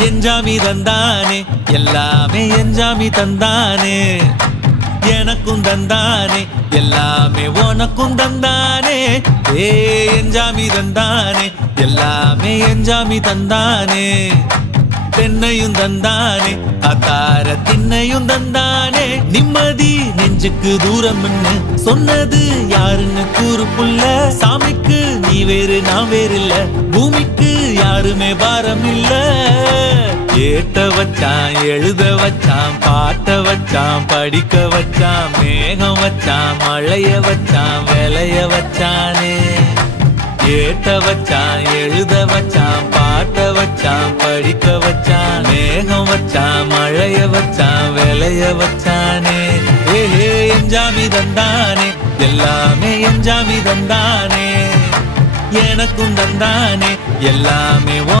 எஞ்சாமி தந்தானே எல்லாமே எஞ்சாமி தந்தானே எனக்கும் தந்தானே எல்லாமே உனக்கும் தந்தானே ஏ எஞ்சாமி தந்தானே எல்லாமே எஞ்சாமி தந்தானே தென்னையும் தந்தானே அத்தார திண்ணையும் தந்தானே நிம்மதி நெஞ்சுக்கு தூரம் சொன்னது யாருன்னு கூறு புள்ள சாமிக்கு நீ வேறு நான் வேறு இல்ல பூமிக்கு யாருமே பாரம் இல்ல ஏத்த வச்சான் எழுத வச்சான் பாட்ட வச்சான் படிக்க வச்சான் மேகம் வச்சான் மழைய வச்சான் விளைய வச்சானே ஏத்த வச்சான் எழுத வச்சான் பாட்ட வச்சான் படிக்க வச்சான் மேகம் வச்சான் மழைய வச்சான் விளைய வச்சானே ஏஹே எஞ்சாமி தந்தானே எல்லாமே எஞ்சாமி தந்தானே எனக்கும் தந்தானே எல்லாமே